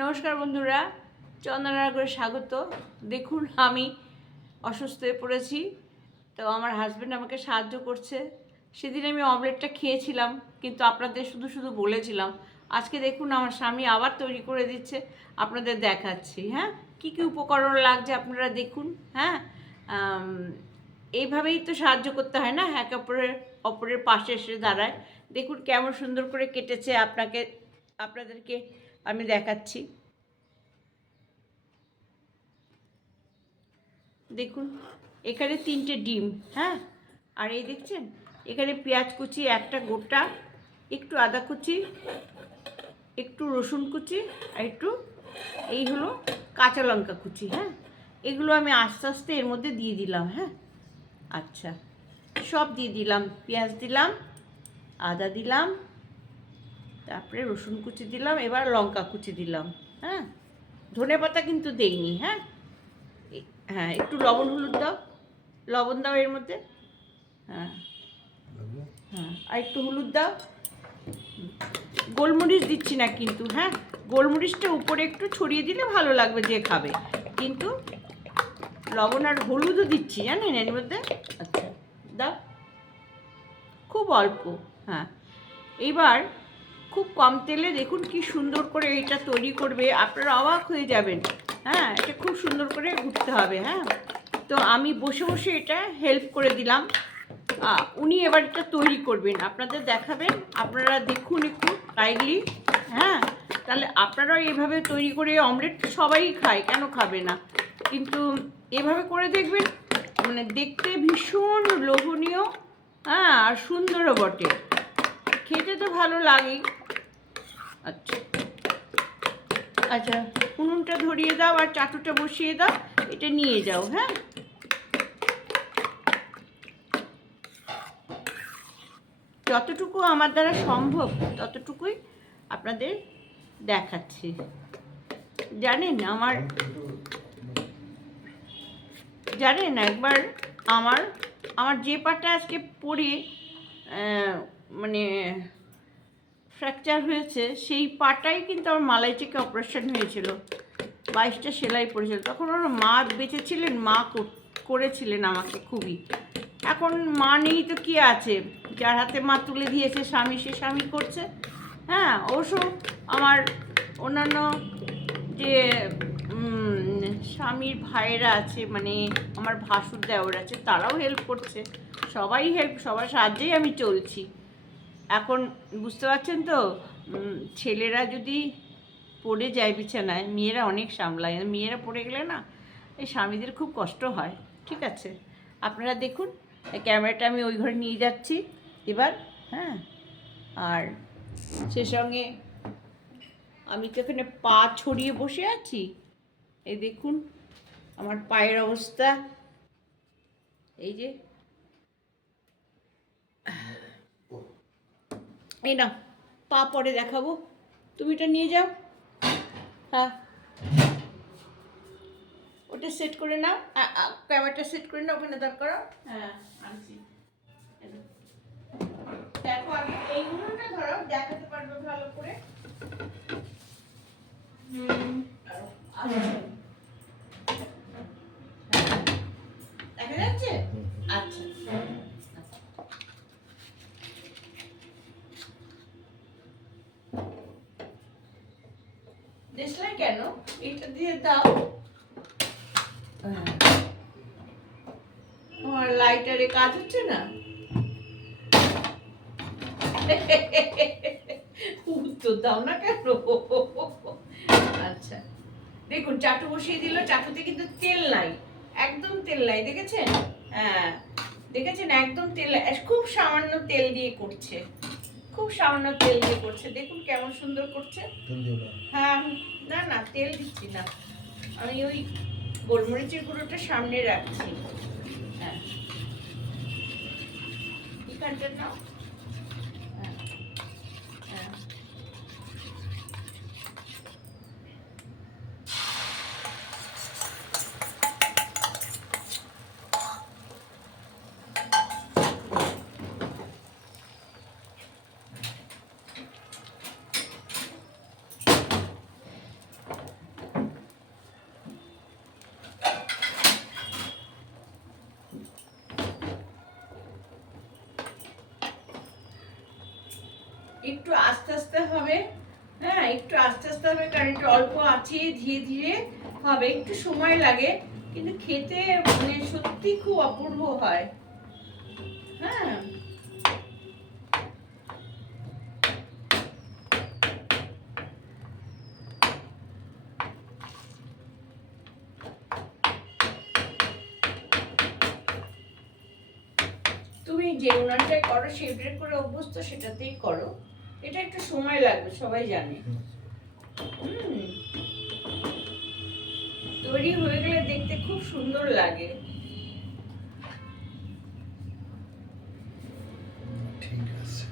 নমস্কার বন্ধুরা, চন্দনানগরে স্বাগত। দেখুন আমি অসুস্থ হয়ে পড়েছি, তো আমার হাজব্যান্ড আমাকে সাহায্য করছে। সেদিন আমি অমলেটটা খেয়েছিলাম, কিন্তু আপনাদের শুধু শুধু বলেছিলাম। আজকে দেখুন আমার স্বামী আবার তৈরি করে দিচ্ছে, আপনাদের দেখাচ্ছি। হ্যাঁ, কী কী উপকরণ লাগছে আপনারা দেখুন। হ্যাঁ, এইভাবেই তো সাহায্য করতে হয় না, এক অপরের পাশে এসে দাঁড়ায়। দেখুন কেমন সুন্দর করে কেটেছে, আপনাদেরকে আমি দেখাচ্ছি। দেখুন এখানে 3টে ডিম। হ্যাঁ, আর এই দেখছেন এখানে পেঁয়াজ কুচি একটা গোটা, একটু আদা কুচি, একটু রসুন কুচি, আর একটু এই হলো কাঁচা লঙ্কা কুচি। হ্যাঁ, এগুলো আমি আস্তে আস্তে এর মধ্যে দিয়ে দিলাম। হ্যাঁ, আচ্ছা, সব দিয়ে দিলাম। পেঁয়াজ দিলাম, আদা দিলাম, তারপরে রসুন কুচি দিলাম, এবার লঙ্কা কুচি দিলাম। হ্যাঁ, ধনেপাতা কিন্তু দেইনি। হ্যাঁ, হ্যাঁ, একটু লবণ হলুদ দাও, লবণ দাও এর মধ্যে। হ্যাঁ হ্যাঁ, আর একটু হলুদ দাও। গোলমরিচ দিচ্ছি না কিন্তু। হ্যাঁ, গোলমরিচটা উপরে একটু ছড়িয়ে দিলে ভালো লাগবে যে খাবে, কিন্তু লবণ আর হলুদও দিচ্ছি জানেন এর মধ্যে। আচ্ছা দাও, খুব অল্প। হ্যাঁ, এইবার খুব কম তেলে দেখুন কি সুন্দর করে এটা তৈরি করবে, আপনারা অবাক হয়ে যাবেন। হ্যাঁ, এটা খুব সুন্দর করে ঘুরতে হবে। হ্যাঁ, তো আমি বসে বসে এটা হেল্প করে দিলাম। উনি এবার এটা তৈরি করবেন, আপনাদের দেখাবেন। আপনারা দেখুন একটু কাইন্ডলি। হ্যাঁ, তাহলে আপনারাও এভাবে তৈরি করে, অমলেট সবাই খায়, কেন খাবে না, কিন্তু এভাবে করে দেখবেন, মানে দেখতে ভীষণ লোভনীয়। হ্যাঁ, আর সুন্দরও বটে, খেতে তো ভালো লাগেই। আচ্ছা আচ্ছা, উনুনটা ধরিয়ে দাও আর চাটুটা বসিয়ে দাও, এটা নিয়ে যাও। হ্যাঁ, যতটুকু আমার দ্বারা সম্ভব ততটুকুই আপনাদের দেখাচ্ছি। জানেন একবার আমার যে পাটা আজকে পড়ে মানে ফ্র্যাকচার হয়েছে, সেই পাটাই কিন্তু আমার মালাই থেকে অপারেশন হয়েছিল। 22টা সেলাই পড়েছিল। তখন ওর মা বেঁচে ছিলেন, মা করেছিলেন আমাকে খুবই। এখন মা নেই তো কি আছে, যার হাতে মা তুলে দিয়েছে স্বামী, সে স্বামী করছে। হ্যাঁ, অবশ্য আমার অন্যান্য যে স্বামীর ভাইয়েরা আছে, মানে আমার ভাসুর দেওর আছে, তারাও হেল্প করছে। সবার সাহায্যেই আমি চলছি। এখন বুঝতে পারছেন তো, ছেলেরা যদি পড়ে যায় বিছানায়, মেয়েরা অনেক সামলায়। মেয়েরা পড়ে গেলে না, এই স্বামীদের খুব কষ্ট হয়। ঠিক আছে, আপনারা দেখুন। ক্যামেরাটা আমি ওই ঘরে নিয়ে যাচ্ছি এবার। হ্যাঁ, আর সে সঙ্গে আমি তো এখানে পা ছড়িয়ে বসে আছি। এই দেখুন আমার পায়ের অবস্থা, এই যে। এই না, পা পরে দেখাবো, তুমি এটা নিয়ে যাও। হ্যাঁ, ওটা সেট করে নাও, ক্যামেরাটা সেট করে নাও, ওখানে দাঁড় করো। হ্যাঁ, আনছি। দেখো আগে এইগুলোটা ধরো, দেখাতে পারবে ভালো করে। দেখা যাচ্ছে? আচ্ছা, দেশলাই কেন, এটা দিয়ে দাও। আমার লাইটারে কাজ হচ্ছে না। উত্তর দাও না কেন। আচ্ছা, দেখুন চাটু বসিয়ে দিল। চাটুতে কিন্তু তেল নাই, একদম তেল নাই, দেখেছেন? হ্যাঁ, দেখেছেন, একদম তেল নাই, খুব সামান্য তেল দিয়ে করছে, খুব সামান্য তেল দিয়ে করছে। দেখুন কেমন সুন্দর করছে। হ্যাঁ, না না, তেল দিচ্ছি না, আমি ওই গোলমরিচের গুঁড়োটা সামনে রাখছি। হ্যাঁ, এখানটা নাও। হ্যাঁ হ্যাঁ, একটু আস্তে আস্তে হবে, হ্যাঁ একটু আস্তে আস্তে হবে, কারণ একটু অল্প আছে, ধীরে ধীরে হবে, একটু সময় লাগে, কিন্তু খেতে মানে সত্যি খুব অপূর্ব হয়। হ্যাঁ তুমি যে উনানটাই করো সেটাই করে অভ্যস্ত, সেটাতেই করো। এটা একটু সময় লাগবে, সবাই জানে। তৈরি হয়ে গেলে দেখতে খুব সুন্দর লাগে। ঠিক আছে।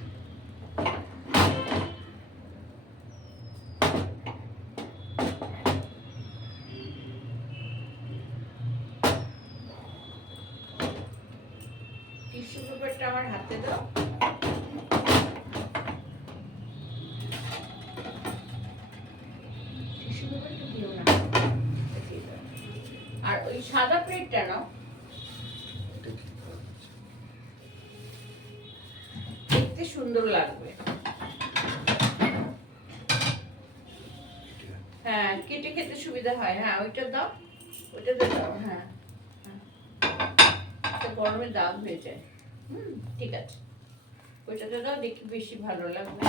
টিস্যু পেপারটা আমার হাতে দাও। টিস্যু পেপারটা দিও না, আর ওই সাদা প্লেটটা নাও, দেখতে সুন্দর লাগবে। হ্যাঁ কেটে খেতে সুবিধা হয়। হ্যাঁ ওইটা দাও, ওইটাতে দাও। হ্যাঁ গরমে দাগ হয়ে যায়। ঠিক আছে, ওইটাতে দাও, দেখি বেশি ভালো লাগবে।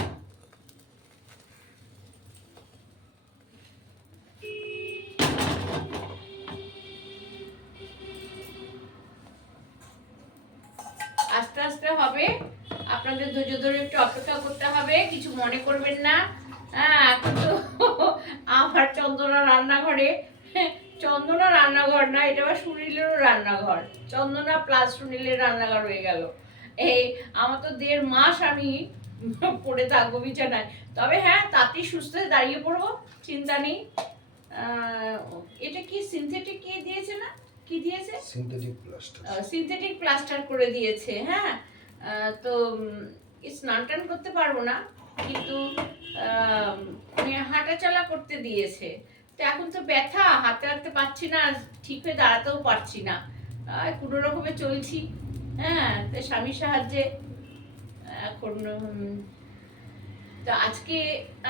আস্তে আস্তে হবে, আপনাদের ধৈর্য ধরে একটু অপেক্ষা করতে হবে, কিছু মনে করবেন না। হ্যাঁ এখন তো আমার চন্দনা রান্নাঘরে, চন্দনা রান্নাঘর না, এটা আবার সুনীলেরও রান্নাঘর, চন্দনা প্লাস সুনীলের রান্নাঘর হয়ে গেল। এই আমার তো 1.5 মাস আমি পড়ে থাকবো বিছানায়, তবে হ্যাঁ তাতেই সুস্থ হয়ে দাঁড়িয়ে পড়বো, চিন্তা নেই। এটা কি সিনথেটিক কি দিয়েছে না, কি দিয়েছে? সিনথেটিক প্লাস্টার করে দিয়েছে। হ্যাঁ তো স্নান টান করতে পারবো না, কিন্তু হাঁটা চলা করতে দিয়েছে। তো এখন তো ব্যথা, হাঁটতে হাঁটতে পারছি না, ঠিক হয়ে দাঁড়াতেও পারছি না, কোনো রকমে চলছি। হ্যাঁ তো স্বামীর সাহায্যে এখন। তো আজকে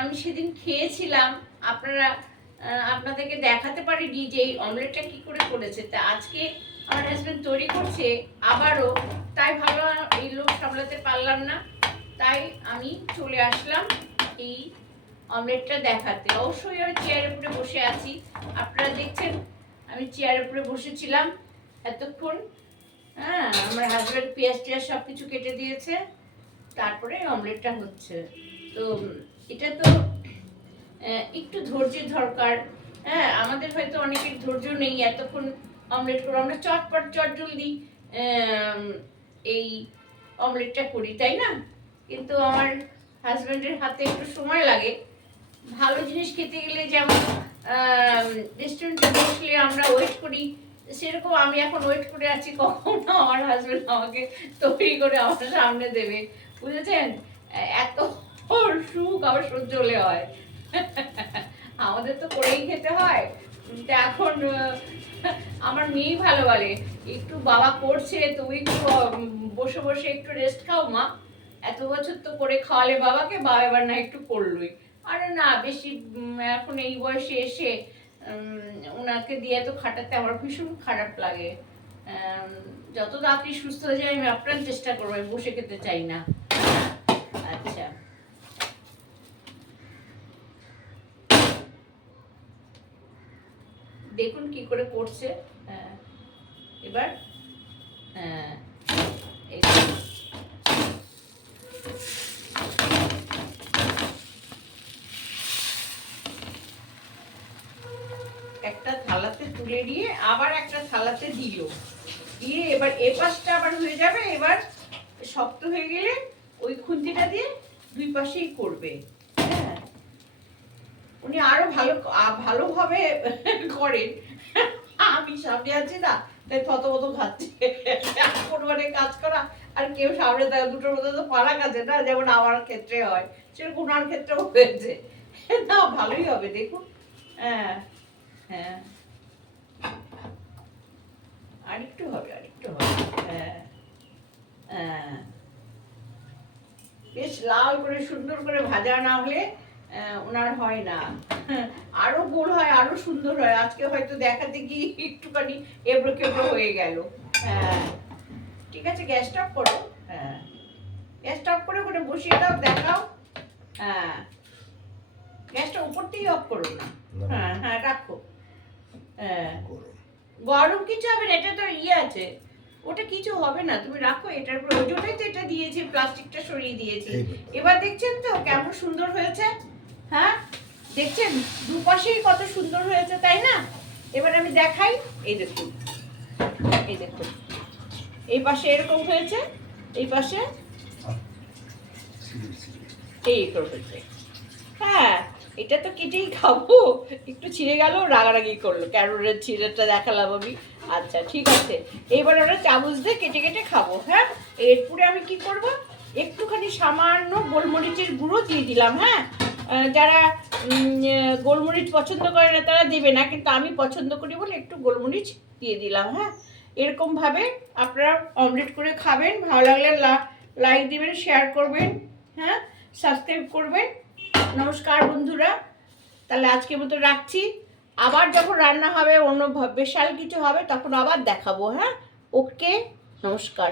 আমি সেদিন খেয়েছিলাম, আপনারা আপনাদেরকে দেখাতে পারিনি যে এই অমলেটটা কি করে করেছে। তা আজকে আমার হাজবেন্ড তৈরি করছে আবারও, তাই ভালো এই লোক সামলাতে পারলাম না, তাই আমি চলে আসলাম এই অমলেটটা দেখাতে। অবশ্যই আমি চেয়ারের উপরে বসে আছি, আপনারা দেখছেন আমি চেয়ারের উপরে বসেছিলাম এতক্ষণ। হ্যাঁ আমার হাজবেন্ড পেঁয়াজ টিয়াজ সব কিছু কেটে দিয়েছে, তারপরে অমলেটটা হচ্ছে। তো এটা তো একটু ধৈর্যের দরকার। হ্যাঁ আমাদের হয়তো অনেকের ধৈর্য নেই এতক্ষণ অমলেট করে, আমরা চটপট চটজলদি এই অমলেটটা করি, তাই না? কিন্তু আমার হাজব্যান্ডের হাতে একটু সময় লাগে। ভালো জিনিস খেতে গেলে যেমন রেস্টুরেন্টে বসলে আমরা ওয়েট করি, সেরকম আমি এখন ওয়েট করে আছি কখন আমার হাজব্যান্ড আমাকে তৈরি করে আমার সামনে দেবে, বুঝেছেন? এত সুখ আবার সহ্য হলে হয়, আমাদের তো করেই খেতে হয়। এখন আমার মেয়েই ভালো বলে, একটু বাবা করছে তুমি একটু বসে বসে একটু রেস্ট খাও মা, এত বছর তো করে খাওয়ালে বাবাকে, বাবা এবার না একটু করলোই। আরে না বেশি, এখন এই বয়সে এসে ওনাকে দিয়ে তো খাটাতে আমার ভীষণ খারাপ লাগে। যত তাড়াতাড়ি সুস্থ হয়ে যায় আমি আপ্রাণ চেষ্টা করবো, বসে খেতে চাই না। আচ্ছা দেখুন কি করে করছে। এবার একটা থালাতে তুলে নিয়ে আবার একটা থালাতে দিল, দিয়ে এবার এপাশটা আবার হয়ে যাবে, এবার শক্ত হয়ে গেলে ওই খুন্তিটা দিয়ে দুই পাশেই করবে। হ্যাঁ উনি আরো ভালোভাবে করেন, আমি সামনে আছি না তাই থতমত খাচ্ছে, পরিবারে কাজ করা আর কেউ সামনে দেয়, দুটোর মধ্যে তো পারা কাজে না, যেমন আমার ক্ষেত্রে হয় সেরকম ওনার ক্ষেত্রেও হয়েছে। না ভালোই হবে দেখুন। হ্যাঁ হ্যাঁ আরেকটু হবে, আরেকটু হবে। হ্যাঁ হ্যাঁ বেশ লাল করে সুন্দর করে ভাজা না হলে ওনার হয় না। আরো গোল হয়, আরো সুন্দর হয়। আজকে হয়তো দেখাতে গিয়ে একটুখানি এবড়ো কেবড়ো হয়ে গেল। হ্যাঁ ঠিক আছে, গ্যাসটা অফ করো। হ্যাঁ গ্যাসটা অফ করে ওখানে বসিয়ে দাও, দেখাও। হ্যাঁ গ্যাসটা উপর থেকেই অফ করো না। হ্যাঁ হ্যাঁ রাখো। হ্যাঁ গরম কিছু হবে না, এটা তো ইয়ে আছে, ওটা কিছু হবে না, তুমি রাখো। এটার উপর ওটাই তো এটা দিয়েছি, প্লাস্টিকটা সরিয়ে দিয়েছি। এবার দেখছেন তো কেমন সুন্দর হয়েছে? হ্যাঁ দেখছেন দুপাশেই কত সুন্দর হয়েছে, তাই না? এবার আমি দেখাই। এই দেখুন, এই দেখুন, এই পাশে এরকম হয়েছে, এই পাশে এই হয়েছে। হ্যাঁ এটা তো কেটেই খাবো, একটু ছিঁড়ে গেল, রাগারাগি করলো, ক্যারোটের ছিঁড়েটা দেখালাম আমি। আচ্ছা ঠিক আছে, এইবার আমরা চামচ দিয়ে কেটে কেটে খাবো। হ্যাঁ এরপরে আমি কি করব, একটুখানি সামান্য গোলমরিচের গুঁড়ো দিয়ে দিলাম। হ্যাঁ যারা গোলমরিচ পছন্দ করে না তারা দেবে না, কিন্তু আমি পছন্দ করি বলে একটু গোলমরিচ দিয়ে দিলাম। হ্যাঁ এরকমভাবে আপনারা অমলেট করে খাবেন। ভালো লাগলে লাইক দিবেন, শেয়ার করবেন, হ্যাঁ সাবস্ক্রাইব করবেন। নমস্কার বন্ধুরা, তাহলে আজকের মতো রাখছি। আবার যখন রান্না হবে, অন্য স্পেশাল কিছু হবে, তখন আবার দেখাবো। হ্যাঁ ওকে, নমস্কার।